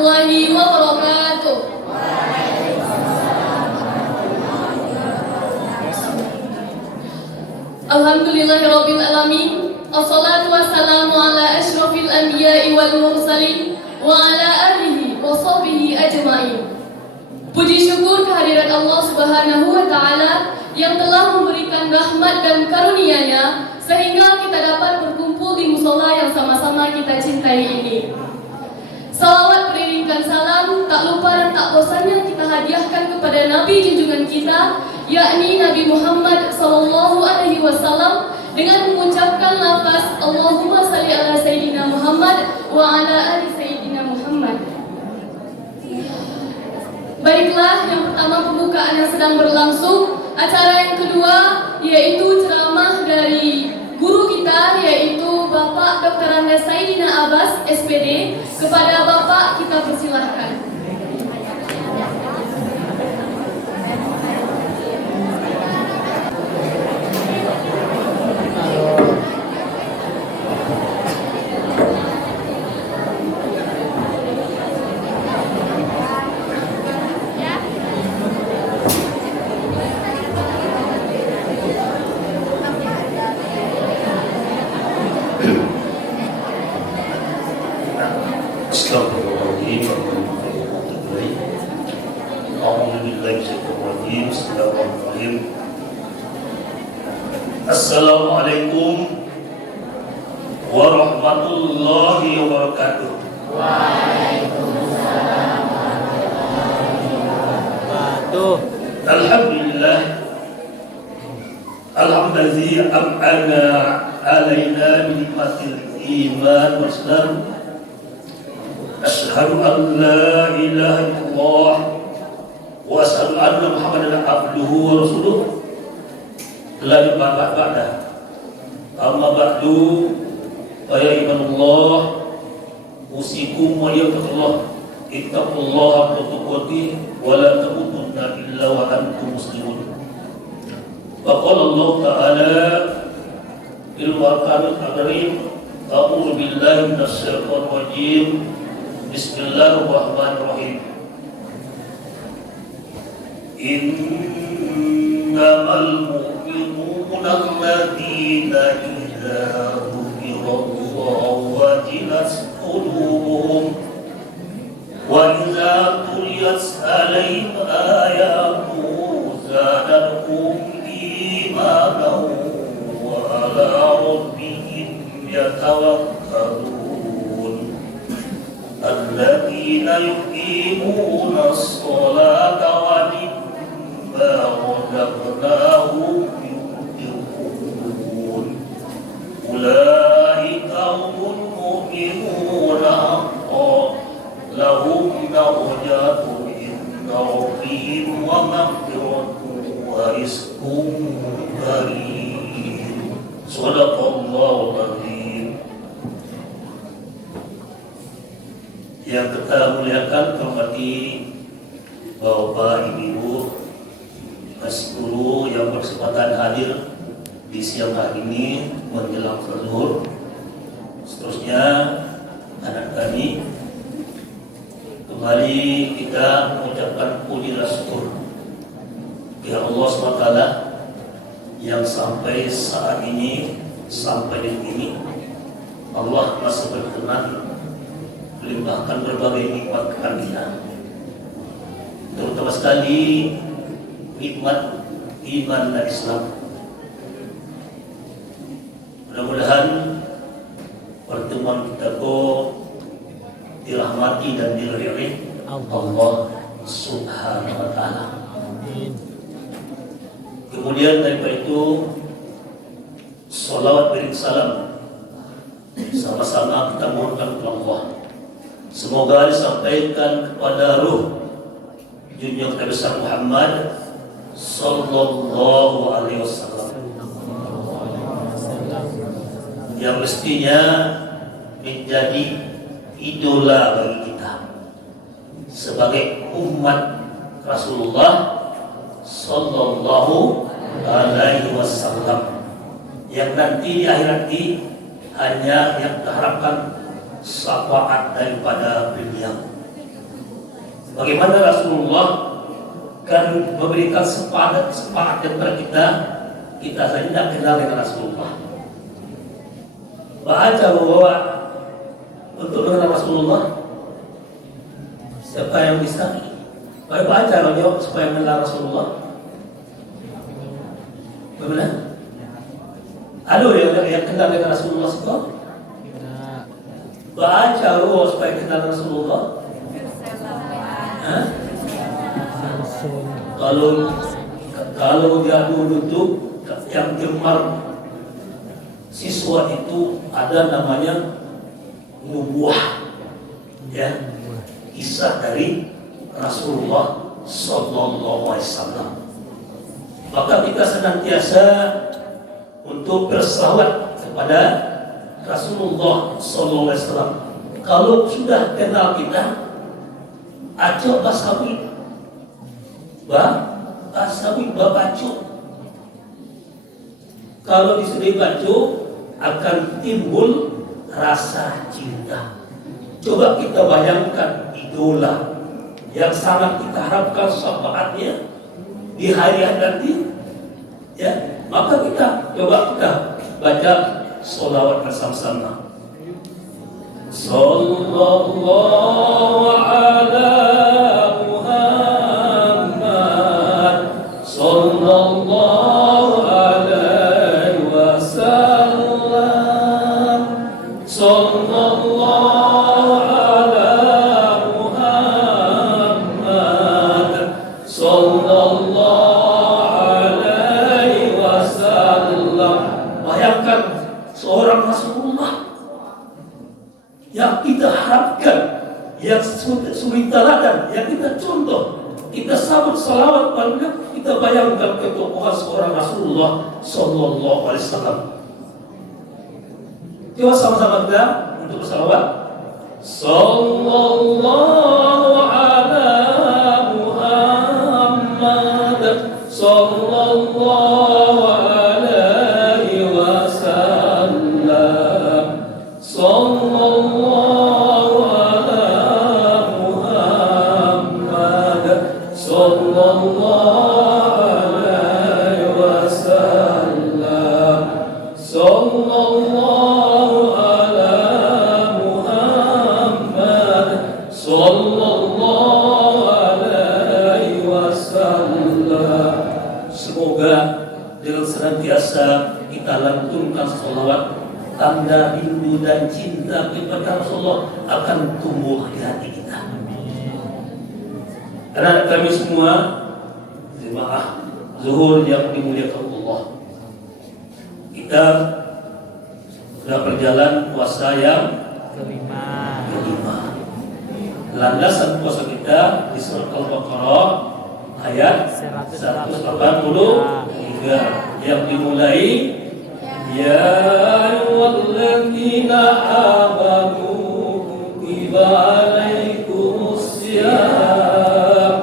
warahmatullahi wabarakatuh. Alhamdulillahirabbil alamin. Assalatu wassalamu ala asyrafil anbiya'i wal mursalin wa ala alihi wa sahbihi ajma'in. Puji syukur kehadirat Allah Subhanahu wa taala yang telah memberikan rahmat dan karunia-Nya sehingga kita dapat berkumpul di mushola yang sama-sama kita cintai ini. Salawat beriringkan salam tak lupa dan tak bosannya kita hadiahkan kepada Nabi junjungan kita, yakni Nabi Muhammad SAW, dengan mengucapkan lafaz Allahumma salli ala Sayyidina Muhammad wa ala ali Sayyidina Muhammad. Baiklah, yang pertama pembukaan yang sedang berlangsung. Acara yang kedua yaitu ceramah dari guru kita, yaitu Bapak Dr. Anda Saidina Abbas, SPD. Kepada Bapak kita persilahkan. Assalamualaikum warahmatullahi wabarakatuh. Waalaikumsalam warahmatullahi wabarakatuh. Alhamdulillah, alhamdulillah am'ana alaina binikmatil iman wal islam. Asyhadu an la ilaha illallah wa asyhadu anna Muhammadan abduhu wa rasuluh. La ba'da. Amma ba'du, ya ibadallah, usikum wa iyyakumullah, ittaqullaha haqqa tuqatih wa la tamutunna illa wa antum muslimun. Wa qala Allah ta'ala fil Qur'anil karim, a'udzu billahi minasy syaithanir rajim. Bismillahirrahmanirrahim. Innamal الذين إذا ذكر الله وجلت قلوبهم وإذا تليت عليهم آياته زادتهم إيمانا وعلى ربهم يتوكلون الذين يقيمون الصلاة ومما رزقناهم أولئك هم المؤمنون حقا لهم درجات عند ربهم ومغفرة ورزق كريم. صدق الله العظيم. Yang kita muliakan, hormati Bapak Ibu, Mas Guru yang berkesempatan hadir di siang hari ini menjelang zuhur, seterusnya anak kami, kembali kita mengucapkan puji dan syukur kepada Allah SWT yang sampai saat ini, sampai detik ini Allah masih berkenan melimpahkan berbagai nikmat kepada kita, terutama sekali nikmat iman dan Islam. Mudah-mudahan pertemuan kita dirahmati dan diridhoi Allah Subhanahu wa taala. Kemudian daripada itu, salawat beriring salam sama-sama kita mohonkan kepada Allah. Semoga disampaikan kepada ruh junjungan Nabi besar Muhammad sallallahu alaihi wasallam, yang mestinya menjadi idola bagi kita sebagai umat Rasulullah sallallahu alaihi wasallam, yang nanti di akhirat hanya yang diharapkan syafaat daripada beliau. Bagaimana Rasulullah kan memberikan sepakat kepada kita saja tidak kenal dengan Rasulullah. Baca bahwa untuk mengenal Rasulullah, siapa yang bisa? Baca jawab supaya mengenal Rasulullah. Bagaimana? Ada yang kenal dengan Rasulullah semua? Baca supaya kenal Rasulullah. Hah? Kalau dia dulu tuh yang gemar siswa itu ada namanya nubuah, ya, kisah dari Rasulullah Sallallahu Alaihi Wasallam. Maka kita senantiasa untuk berselawat kepada Rasulullah Sallallahu Alaihi Wasallam. Kalau sudah kenal kita, aja basawi, babacu. Kalau disuruh baca akan timbul rasa cinta. Coba kita bayangkan idola yang sangat kita harapkan syafaatnya di hari nanti, ya, maka kita baca sholawat bersama-sama. Sallallahu ala Muhammad, sallallahu alaihi wasallam, sallallahu ala Muhammad, sallallahu alaihi wasallam. Bayangkan seorang Rasulullah yang kita harapkan, yang suri teladan, yang kita contoh, kita sambut salawat padanya, kita bayangkan ketokohan seorang Rasulullah Sallallahu Alaihi Wasallam. Coba sama-sama kita untuk salawat. Sallallahu ala Muhammad, sallallahu alaihi wasallam, sallallahu ala Muhammad, sallallahu alaihi wasallam, sallallahu ala Muhammad, sallallahu alaihi wasallam. Semoga dengan senantiasa kita lantunkan sholawat, tanda rindu dan cinta kepada Rasulullah akan tumbuh di hati kita. Karena kami semua jemaah zuhur yang dimuliakan Allah, kita sudah berjalan puasa yang kelima. Landasan puasa kita di surat Al-Baqarah ayat 183 yang dimulai, ya ayyuhalladzina amanu kutiba alaikumussyam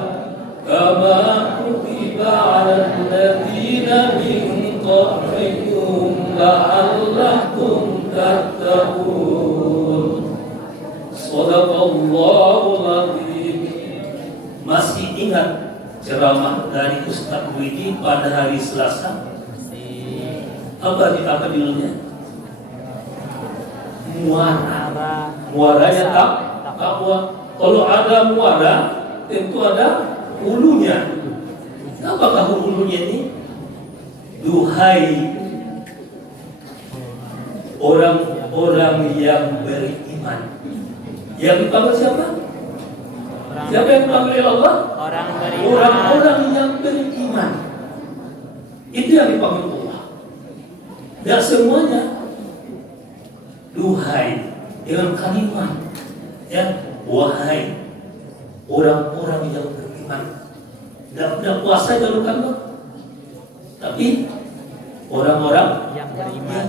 kama kutiba alal ladzina min qablikum la'allakum tattaqun. Shadaqallahul azim. Masih ingat ceramah dari Ustaz Widi pada hari Selasa? Apa judulnya? Muaranya takwa. Kalau ada muara, tentu ada hulunya. Apakah hulunya ini? Duhai orang-orang yang beriman. Yang dipanggil siapa? Siapa yang dipanggil Allah? Orang-orang yang beriman. Itu yang dipanggil Allah. Dan semuanya duhai dengan kalimat, ya, wahai orang-orang yang beriman. Dan puasa jalukan lo, tapi orang-orang yang beriman.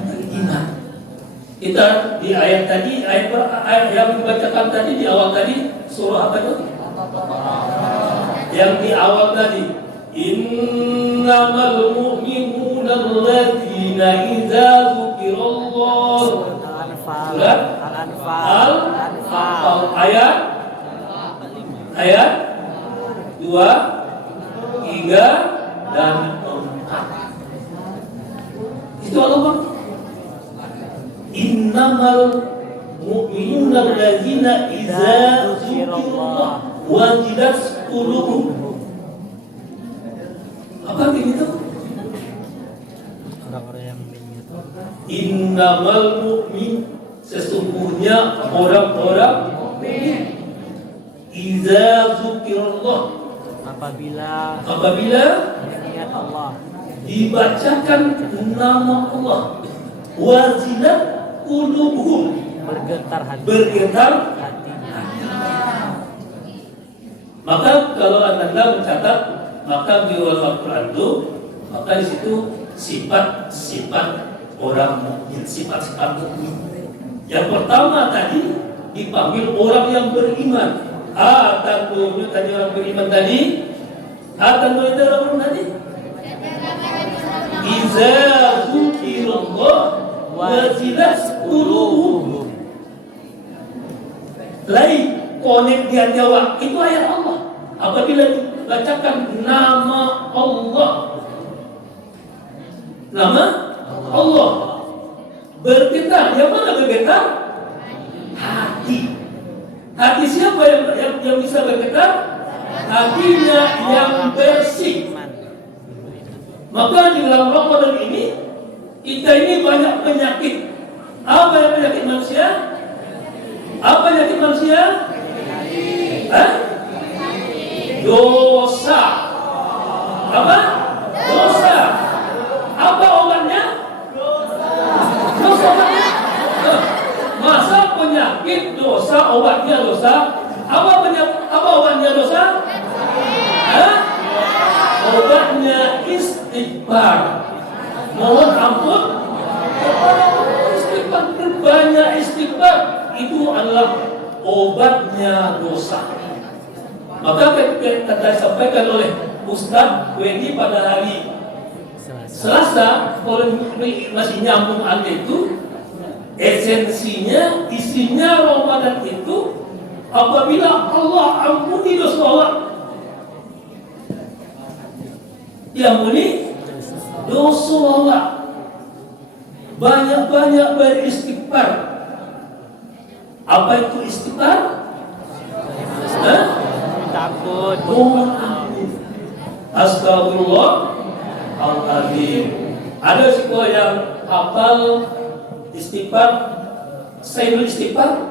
Kita di ayat tadi, ayat yang dibacakan tadi di awal tadi, surah apa itu? Yang di awal tadi, innamal mu'minuna alladzina idza dzukirallah. Surat Al-Anfal ayat 2, 3, dan 4. Itu Allah Bang. Innamal mu'minuna alladzina idza dzukirallah wajilat qulubuhum. Apa gitu? Orang-orang yang itu. Innamal mu'min, sesungguhnya orang-orang mukmin, idza dzukirallah, apabila mengingat Allah, dibacakan nama Allah, wajilat qulubuhum, bergetar hati. Maka kalau Anda mencatat, maka di dalam Al-Quran itu, maka di situ sifat-sifat orang mukmin, sifat-sifat mukmin. Yang pertama tadi dipanggil orang yang beriman. Tanggungnya tadi orang beriman tadi. Tanggungnya itu orang tadi. Iza dzukirallah wajilat qulubuhum. Lain konek dia jawab, itu ayat Allah. Apabila dibacakan nama Allah, bergetar. Yang mana bergetar? Hati. Hati siapa yang bisa bergetar? Hatinya yang bersih. Maka di dalam Ramadan ini kita ini banyak penyakit. Apa yang penyakit manusia? Apa penyakit manusia? Dosa. Apa? Dosa. Apa obatnya? Dosa obatnya. Masa penyakit dosa obatnya dosa? Apa obatnya dosa? Obatnya istighfar. Mohon ampun. Istighfar, banyak istighfar. Itu adalah obatnya dosa. Maka kata disampaikan oleh Ustaz Wendy pada hari Selasa, kalau masih nyambung anda itu, esensinya, isinya Ramadan itu apabila Allah ampuni dosa orang, diampuni dosa orang, banyak-banyak beristighfar. Apa itu istighfar? Takut. Mohon ampun. Astagfirullahaladzim. Ada sekolah yang hafal istighfar, Sayyidul Istighfar?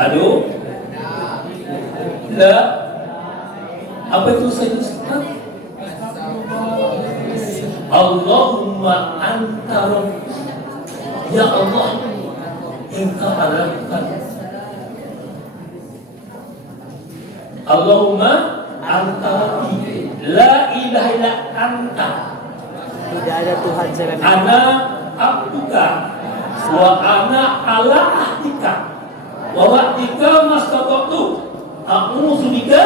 Aduh. Tidak. Apa itu Sayyidul Istighfar? Allahumma anta rabbi. Ya Allah, Engkau adalah Tuhan. Allahumma anta rabbi, la ilaha illa anta. Tidak ada Tuhan selain Ana abduka wa ana ala ahdika wa wa'dika mastata'tu a'udzu bika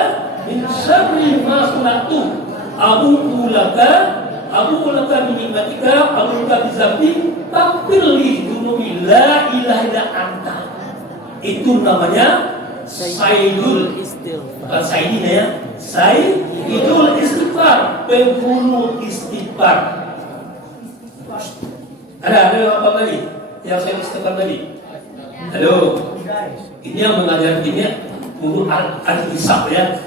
min syarri ma sana'tu abu'u laka bi nikmatika abu'u bi dzambi faghfir li dzunubi la ilaha illa anta. Itu namanya Sayyidul istighfar. Bukan Sayyidin ya, Sayyidul Istighfar, penghulu istighfar. Ada apa lagi yang saya istighfar tadi? Halo, ini yang mengajar ini guru al-hisab ya,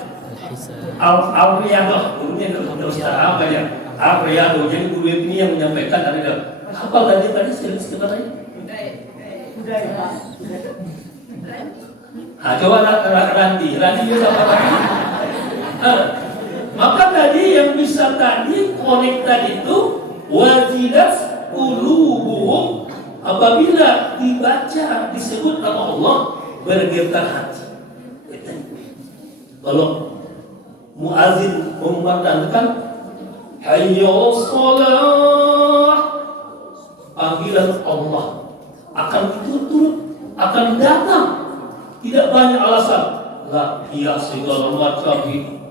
al-riyadah, gurunya Ustaz apa ya? Al-riyadah, jadi guru ini yang menyampaikan ada apa tadi saya istighfar tadi? Coba Randi juga apa tadi? Maka tadi yang bisa tadi connect tadi itu wajilat qulubuhum, apabila dibaca disebut nama Allah bergetar hati. Kalau muazin memandangkan hayya shalah, panggilan Allah akan turut akan datang. Tidak banyak alasan, lah dia segala macam ini.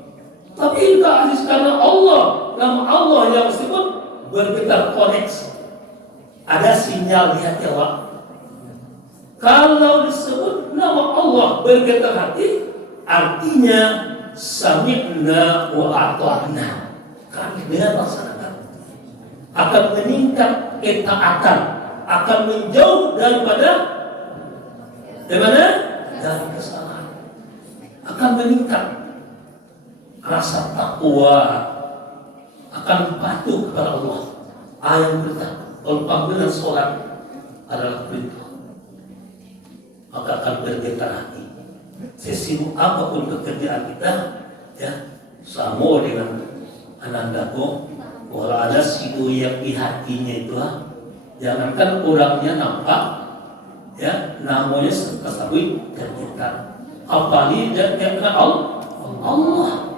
Tapi tidak aziz karena Allah, nama Allah yang disebut bergetar koneksi. Ada sinyal di hati Allah. Kalau disebut nama Allah bergetar hati, artinya sami'na wa ata'na. Kami dengan laksanakan akan meningkat ketaatan, akan menjauh daripada mana? Dari kesalahan. Akan meningkat rasa takwa, akan patuh kepada Allah. Ayat perintah, kalau panggilan sholat adalah perintah, maka akan bergetar hati. Sesibuk apapun pekerjaan kita, ya, sama dengan anandaku, kalau ada situ yang di hatinya itu, jangankan orangnya nampak, ya, namanya kesabui tergetar. Apalagi dan Allah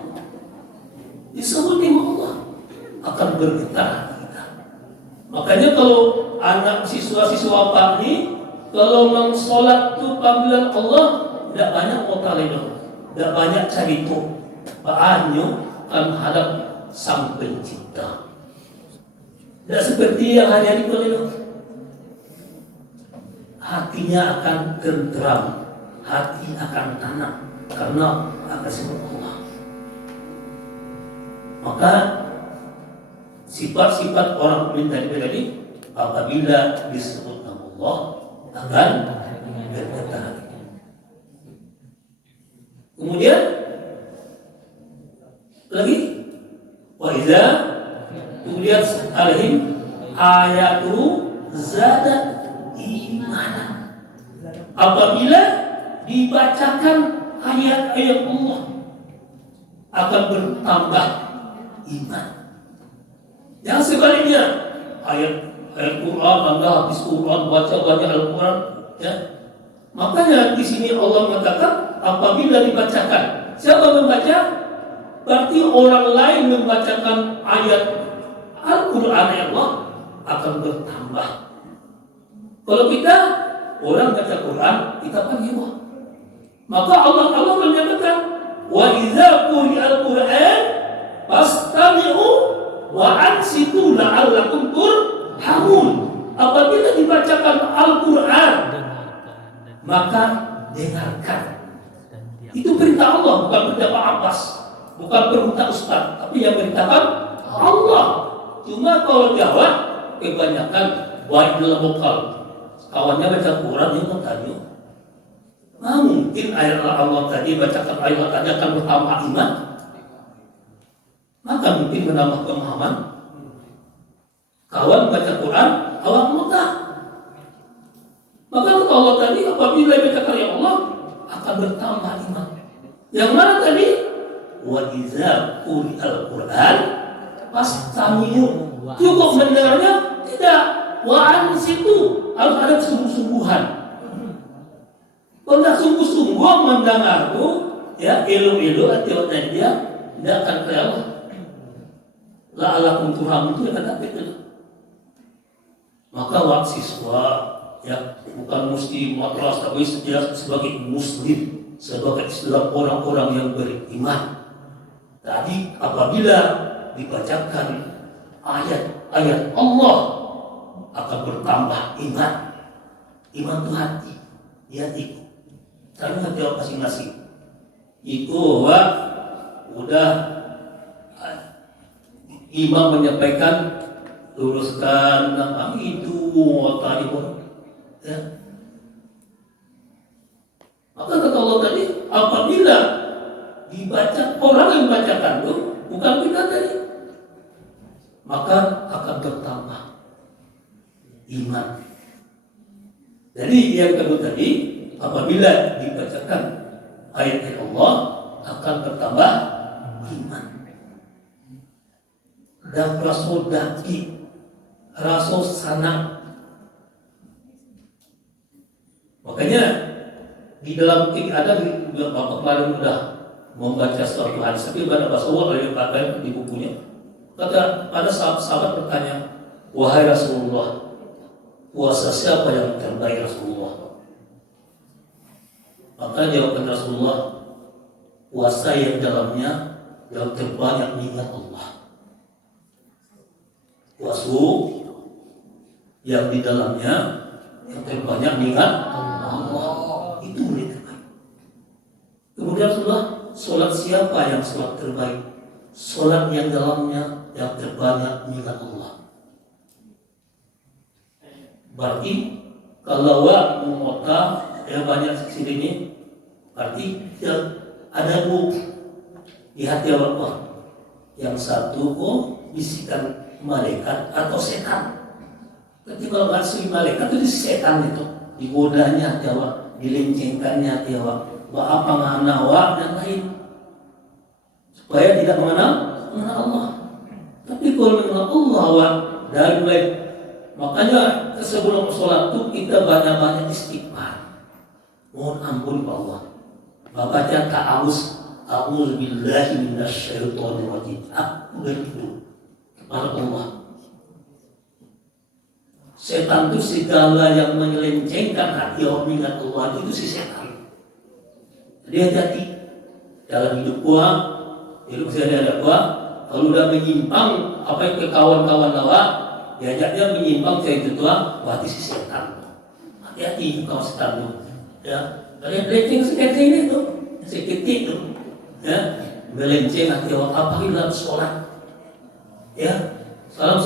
disebut nama Allah akan bergetar hati kita. Makanya kalau anak siswa-siswa Pak ini kalau mengsolat itu panggilan Allah, tidak banyak otalino, tidak banyak carito, banyak akan menghadap Sang Pencipta. Tidak seperti yang hari-hari kalau hatinya akan tentram, hati akan tenang karena akan sebut Allah. Maka sifat-sifat orang minta tadi apabila disebut nama Allah akan bergetar. Kemudian lagi wa iza tuliyat alaihim ayatu zadat iman. Apabila dibacakan ayat-ayat Allah akan bertambah iman. Yang sebaliknya ayat Quran, Anda habis Quran, baca banyak Al-Quran, ya. Makanya di sini Allah mengatakan apabila dibacakan, siapa membaca? Berarti orang lain membacakan ayat Al-Quran Allah akan bertambah. Kalau kita orang baca Quran, kita panggil Allah. Maka Allah menyatakan wa idza quri'al Quran fastami'u wa ansitu la'allakum turhamun. Apabila dibacakan Al-Quran, maka dengarkan. Itu perintah Allah, bukan perintah Pak Abbas, bukan perintah Ustaz, tapi yang perintahkan Allah. Cuma kalau Jawa kebanyakan baik dalam lokal, kawannya baca Quran yang bertanya, mungkin ayat Allah tadi bacakan ayat tadi akan bertambah iman, maka mungkin menambah pemahaman. Kawan baca Quran, kawan mudah. Maka kata Allah tadi apabila bacakan ayat Allah akan bertambah iman. Yang mana tadi? Wa iza quri'al Quran fastami'u. Cukup mendengarnya? Tidak. Wa ansitu, harus ada sungguh-sungguhan. Kalau tidak sungguh-sungguh mendengarku, ya elu-elu atau dia tidak akan kelewat. La'alakum turhamun itu kata betul. Maka wak siswa, ya bukan mesti matras, tapi sebagai muslim, sebagai Islam orang-orang yang beriman. Tadi apabila dibacakan ayat-ayat Allah akan bertambah iman. Iman itu hati, hati. Karena hati masing-masing. Itu udah imam menyampaikan luruskan nama itu tadi pun, ya. Maka kata Allah tadi apabila dibaca orang yang membacakan itu bukan kita tadi, maka akan bertambah iman. Jadi yang kedua tadi apabila dibacakan ayat Allah akan bertambah iman. Dan rasul daki, rasul sana. Makanya di dalam ada di Bapak kemarin sudah membaca suatu hadis, tapi pada bahasa Allah yang pakai di bukunya. Kata pada sahabat bertanya, wahai Rasulullah, puasa siapa yang terbaik Rasulullah? Maka jawaban Rasulullah, puasa yang dalamnya yang terbanyak ingat Allah. Puasa yang di dalamnya yang terbanyak ingat Allah, itu murid terbaik. Kemudian Rasulullah, Solat siapa yang solat terbaik? Solat yang dalamnya yang terbanyak minat Allah. Berarti kalau awak mengota yang banyak sini ini, berarti ada bu di hati awak. Yang satu bisikan malaikat atau setan. Ketika masih malaikat itu setan itu digodanya hati awak, dilencengkannya hati awak, apa mengenal awak dan lain, supaya tidak mengenal Allah. Tapi kalau mengenal Allah awak dari baik, makanya sebelum sholat itu kita banyak-banyak istighfar, mohon ampun kepada Allah. Baca a'udzu billahi minasyaitonir rajim. Aku begitu kepada Allah. Setan itu segala yang menyelencengkan hati orang mengingat Allah itu si setan. Jadi hati-hati dalam hidup saya ada kalau udah menyimpang apa yang ke kawan-kawan lawa, diajaknya menyimpang saya itu berarti si setan. Hati-hati kawan setan itu. Ya, kalian lenceng sekecil ini tuh, seketik tuh, ya, melenceng hati orang apalagi dalam sholat. Ya, salam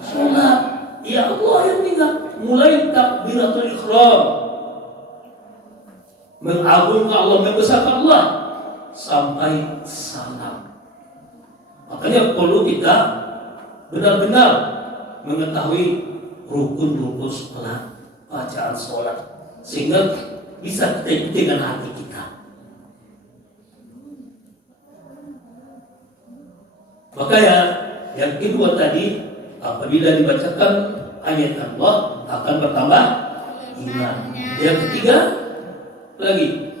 sholat. Ya Allah yang ingat mulai takbiratul ihram, mengagungkan Allah, membesarkan Allah sampai salam. Makanya perlu kita benar-benar mengetahui rukun-rukun sholat, bacaan sholat, sehingga bisa kita ikuti dengan hati kita. Makanya yang kedua tadi, apabila dibacakan ayat Allah akan bertambah iman. Yang ketiga lagi,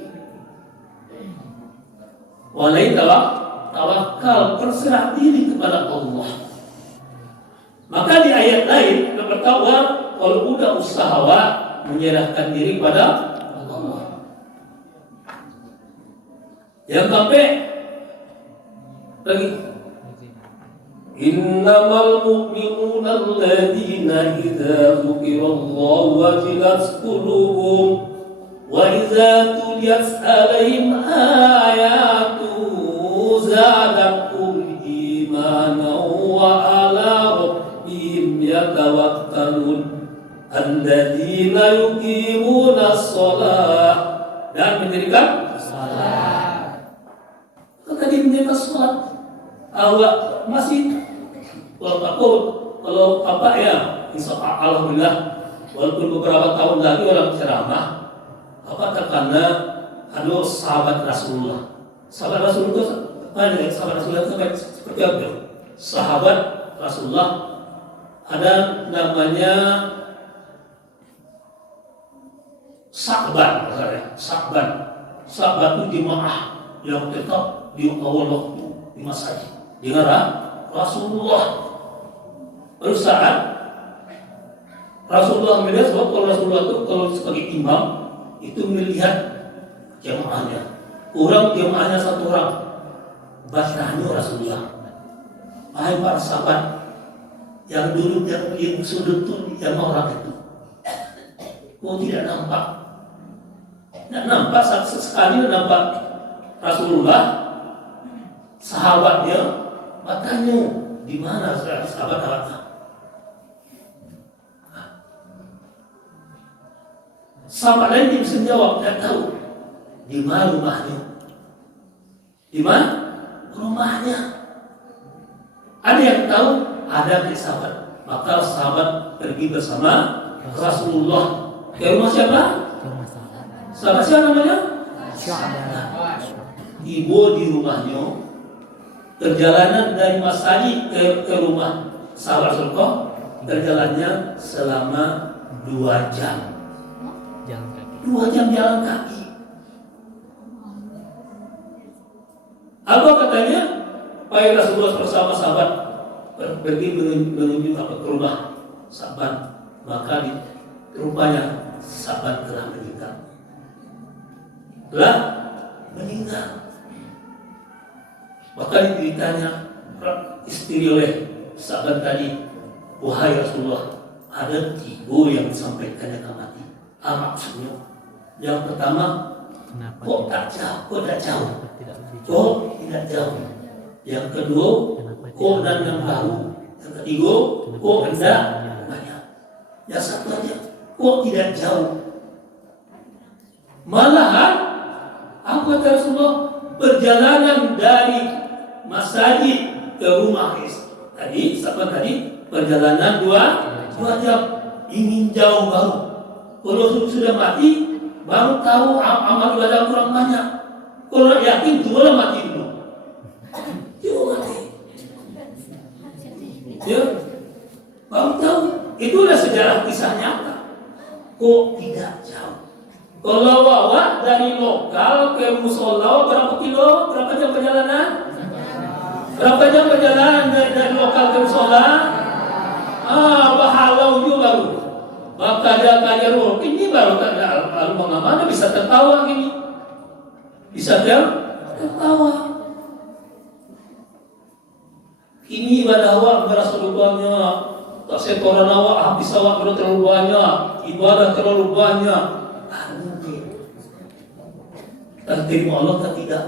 walai tawakal, berserah diri kepada Allah. Maka di ayat lain kita bertawa kalau udah usaha menyerahkan diri kepada Allah. Yang sampai lagi, innamal mu'minuna alladhina idza dzukirallahu wajilat qulubuhum wa idza tuliyat 'alaihim ayatuhu zadatuhum imanan wa 'ala rabbihim yatawakkalun alladzina yuqimuna shalah dan mendirikan salat. Tadi mendirikan salat awak masih kalau apa ya, insya Allah, alhamdulillah, walaupun beberapa tahun lagi orang ceramah, apa karena ada sahabat Rasulullah. Sahabat Rasulullah itu apa? Sahabat Rasulullah itu seperti apa? Sahabat Rasulullah ada namanya Sa'ban, Sa'ban itu jemaah yang tetap di awal waktu di masjid dengan Rasulullah. Pada saat Rasulullah melihat, sebab kalau Rasulullah itu kalau sebagai imam itu melihat jemaahnya, jemaahnya satu orang, batahnya Rasulullah. Hai para sahabat yang dulu yang sudut itu jamaah orang itu, tidak nampak. Tidak nampak, sekali nampak Rasulullah, sahabatnya, batahnya di mana sahabat-sahabatnya? Sahabat lain dia bisa jawab, tidak tahu di mana rumahnya. Di mana rumahnya? Ada yang tahu, ada di sahabat. Maka sahabat pergi bersama Rasulullah ke rumah siapa? Sahabat siapa namanya? Ibu di rumahnya. Perjalanan dari masjid ke rumah sahabat Rasulullah, perjalanannya selama 2 jam. 2 jam jalan kaki. Apa katanya? Pak Rasulullah bersama sahabat pergi menuju ke rumah sahabat, maka rupanya sahabat telah meninggal. Maka ditanya istri oleh sahabat tadi, wahai Rasulullah, ada 3 yang disampaikannya ke mati. Maksudnya yang pertama, Kenapa Kok tidak? tak jauh? Kok tak jauh? Kenapa tidak lebih jauh? Kok tidak jauh? Yang kedua, kok dan yang baru. Yang ketiga, kok hendak banyak. Yang satu aja, kok tidak jauh? Malahan, apa kata Rasulullah? Perjalanan dari masjid ke rumah tadi, siapa tadi? Perjalanan 2 jam. Ingin jauh baru. Kalau sudah mati, baru tahu amal ibadah kurang banyak. Kalau yakin, jual mati dulu. Jual mati. Ya, baru tahu. Itulah sejarah kisah nyata. Kok tidak jauh? Kalau bawa dari lokal ke musola berapa kilo? Berapa jam perjalanan? Berapa jam perjalanan dari lokal ke musola? Bahalau juga baru. Maka dia roh ini baru tak ada mana bisa tertawa gini. Bisa tertawa. Ini ibadah awak berasa banyak. Tak setoran awak habis awak terlalu banyak. Ibadah terlalu banyak. Terima Allah tak tidak.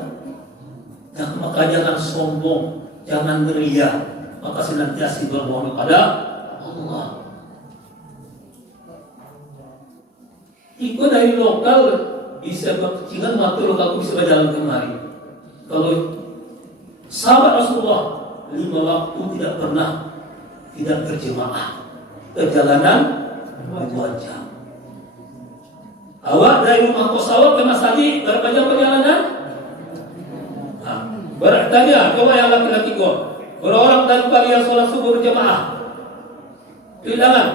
Maka jangan sombong, jangan beria. Maka senantiasa bermohon kepada Allah. Ikut dari lokal bisa berkecingan waktu lokal bisa berjalan kemari. Kalau sahabat Rasulullah 5 waktu tidak pernah tidak berjemaah. Perjalanan 2 jam. Awak dari rumah kos awak ke masjid berapa jam perjalanan? Tanya, coba yang laki-laki kau. Orang-orang dari pagi yang sholat subuh berjemaah. Bilangan.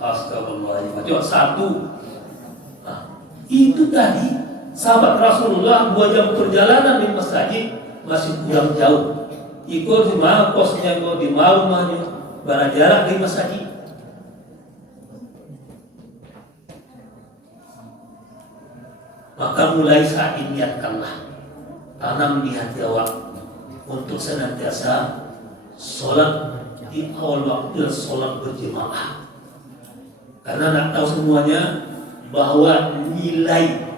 Astagfirullahaladzim. Coba 1. Itu tadi sahabat Rasulullah 2 jam perjalanan di masjid masih kurang jauh. Ikut di mana kosnya, ikut di mana rumahnya, berjarak di masjid. Maka mulai saat ini niatkanlah, tanam di hati awak untuk senantiasa sholat di awal waktu, sholat berjemaah. Karena nak tahu semuanya bahwa nilai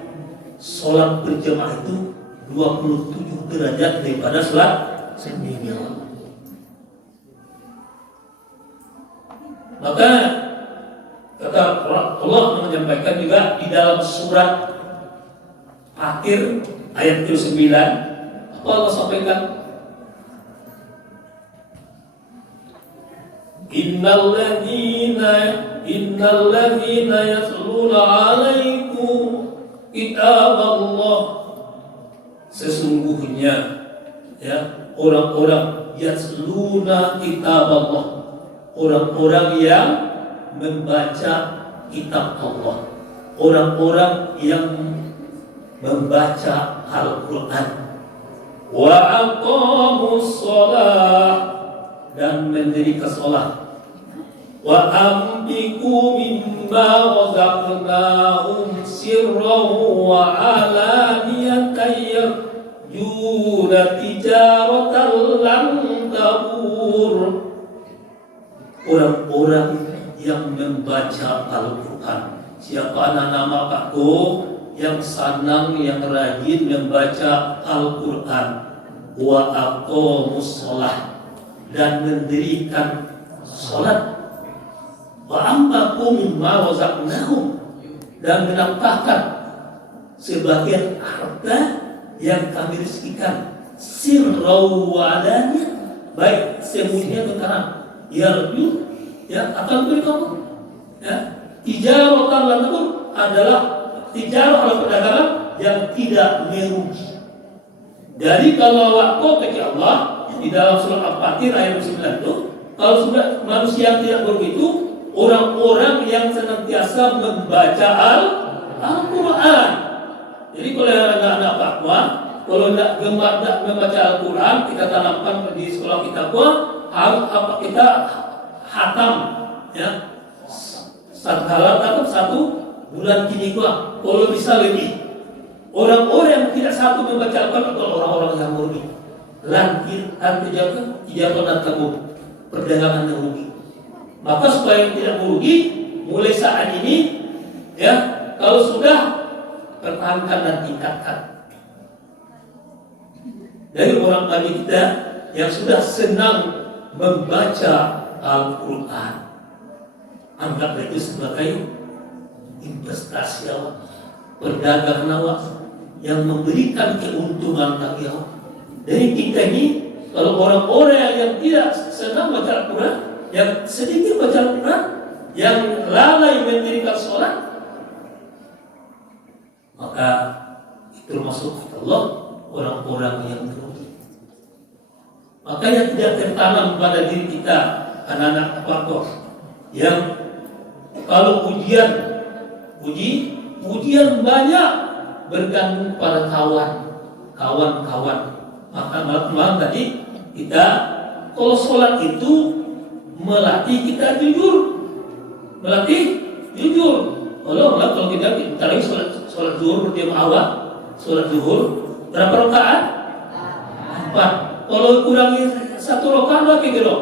sholat berjemaah itu 27 derajat daripada sholat sendiri. Maka kata Allah menyampaikan juga di dalam surat akhir ayat 9, apa Allah sampaikan? Innal ladzina yatluna 'alaikum kitaballah, sesungguhnya ya orang-orang yatluna kitaballah, orang-orang yang membaca kitab Allah, orang-orang yang membaca Al-Quran, wa aqamus shalah, dan mendirikan salat, wa ambiku mimma razaqnahum sirran wa alaniyatan yarjuna tijaratan lan tabur. Orang-orang yang membaca Al-Quran, siapa nama Pak yang senang, yang rajin membaca Al-Quran, wa aqamus shalah, dan mendirikan salat, wa anfaqu mimma razaqnahum, dan menafkahkan sebagian harta yang kami rezekikan, sirran wa alaniyah, baik sembunyi atau terang, yarju ya akan berkamu ya. Tijaratan lan tabur adalah tijarah atau perdagangan yang tidak merugi. Jadi kalau waktu kepada Allah di dalam surah Al-Fatir ayat 9 itu, kalau sudah manusia yang tidak begitu, orang-orang yang senantiasa membaca Al-Quran. Jadi kalau anak-anak fatwa, kalau tidak gemar membaca Al-Quran, kita tanamkan di sekolah kita harus apa, kita hatam ya. Satu bulan kini kalau bisa lebih. Orang-orang yang tidak satu membaca Al-Quran atau orang-orang yang murni. Langkir tijarah dan tabur, perdagangan yang rugi. Maka supaya tidak merugi, mulai saat ini ya, Kalau sudah, pertahankan dan tingkatkan. Dari orang bagi kita yang sudah senang membaca Al-Quran, anggaplah itu sebagai investasi awak, perdagangan awak yang memberikan keuntungan bagi awak. Dari kita ini, kalau orang-orang yang tidak senang baca Al-Quran, yang sedikit baca Al-Quran, yang lalai mendirikan sholat, maka itu termasuk Allah orang-orang yang merugi. Makanya tidak tertanam pada diri kita anak-anak apakah yang kalau ujian banyak bergantung pada kawan-kawan. Maka malam tadi kita kalau sholat itu melatih kita jujur. Kalau kita lagi sholat zuhur berjamaah, sholat zuhur berapa rakaat? 4. Kalau kurangi 1 rakaat berapa kira?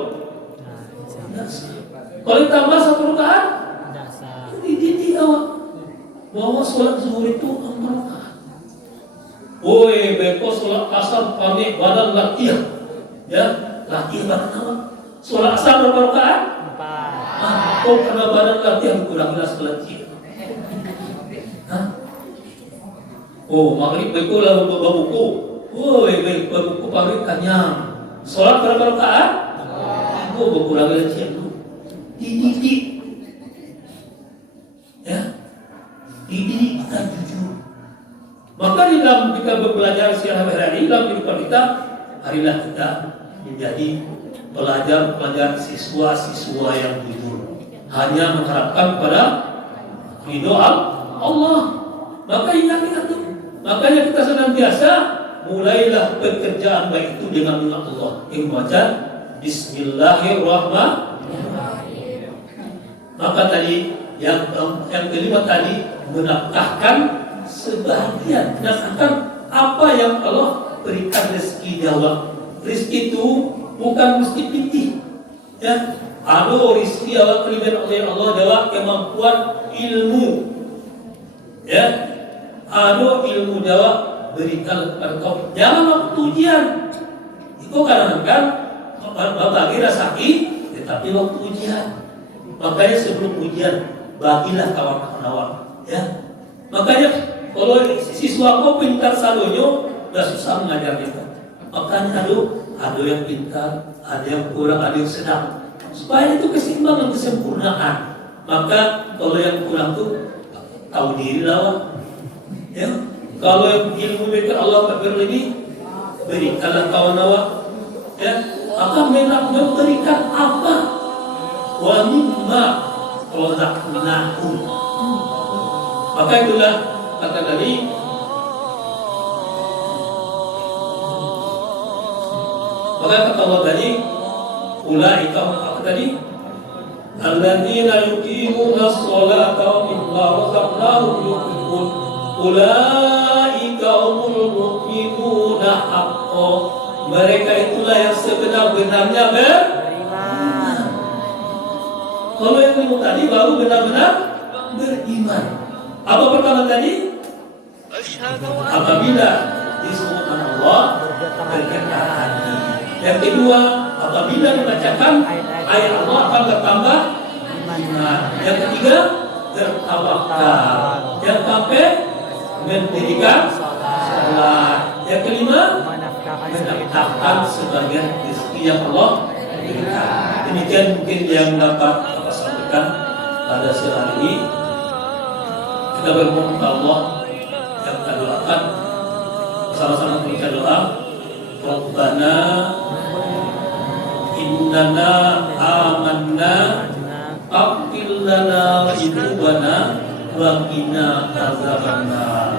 Kalau tambah 1 rakaat, dididik awak bahwa sholat zuhur itu 4 rakaat. Woi, beko sholat asar pamit badan latihan, ya latihan badan awak. Sholat asar berapa rakaat? 4. Kau karena badan latihan kuranglah sholat zuhur. Oh, maghrib beko lah babuku. Woi, babuku pagi kenyang. Sholat berapa rakaat? Aku berkurang lagi itu. Dididik, ya, dididik kita jujur. Maka di dalam kita belajar secara hari dalam kehidupan kita, marilah kita menjadi pelajar siswa-siswa yang jujur. Hanya mengharapkan pada ridho Allah. Maka ingat itu. Makanya kita senantiasa mulailah pekerjaan baik itu dengan ingat Allah. Yang membaca Bismillahirrahmanirrahim. Maka tadi yang kelima tadi menafkahkan sebahagian, menafkahkan apa yang Allah berikan rezeki jawab. Rezeki itu bukan mesti pitih, ya. Ada rezeki Allah berikan oleh Allah jawab kemampuan ilmu, ya. Ada ilmu jawab berikan kepada kau. Jangan waktu ujian. Itu kadang-kadang bagi sakit, tetapi waktu ujian. Makanya sebelum ujian, bagilah kawan-kawan awak, ya. Makanya kalau siswa kau pintar salonyo, udah susah mengajar kita. Makanya ada yang pintar, ada yang kurang, ada yang sedang. Supaya itu keseimbangan, kesempurnaan. Maka kalau yang kurang tuh tahu diri lah, ya. Kalau yang ilmu mereka Allah berlebih, berikanlah kawan awak, ya. Maka memberikan apa? Wa mimma razaqnahum. Maka itulah kata tadi. Maka kata Allah tadi, ulaika apa tadi? Alladzina yuqimuna as-salata wa mimma razaqnahum yunfiqun. Ulaika humul mu'minuna haqqan. Mereka itulah yang sebenar-benarnya beriman. Kalau yang ilmu tadi baru benar-benar beriman. Apa pertama tadi? Apabila disebut nama Allah bergetar hati. Yang kedua, apabila dibacakan ayat Allah akan bertambah iman. Yang ketiga, bertawakal. Yang keempat, mendirikan salat. Yang kelima, menafkahkan sebagian rezeki yang Allah berikan. Demikian mungkin yang dapat Bapak sampaikan pada siang hari ini. Kita bermohon kepada Allah yang kita doakan bersama-sama kita doa. Rabbana innana amanna faghfir lana dzunubana wa qina adzabannar.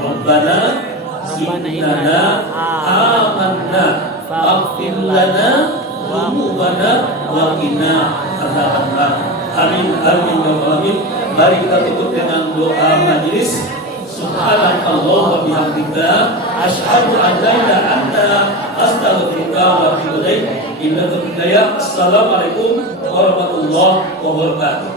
Rabbana innana amanna faghfir lana dzunubana wa qina adzabannar. Amin amin ya rabbal alamin. Mari kita tutup dengan doa majelis. Subhanakallah wa bihamdika asyhadu an la ilaha illa anta astaghfiruka wa atubu ilaik. Innaka bidaya. Assalamualaikum warahmatullahi wabarakatuh.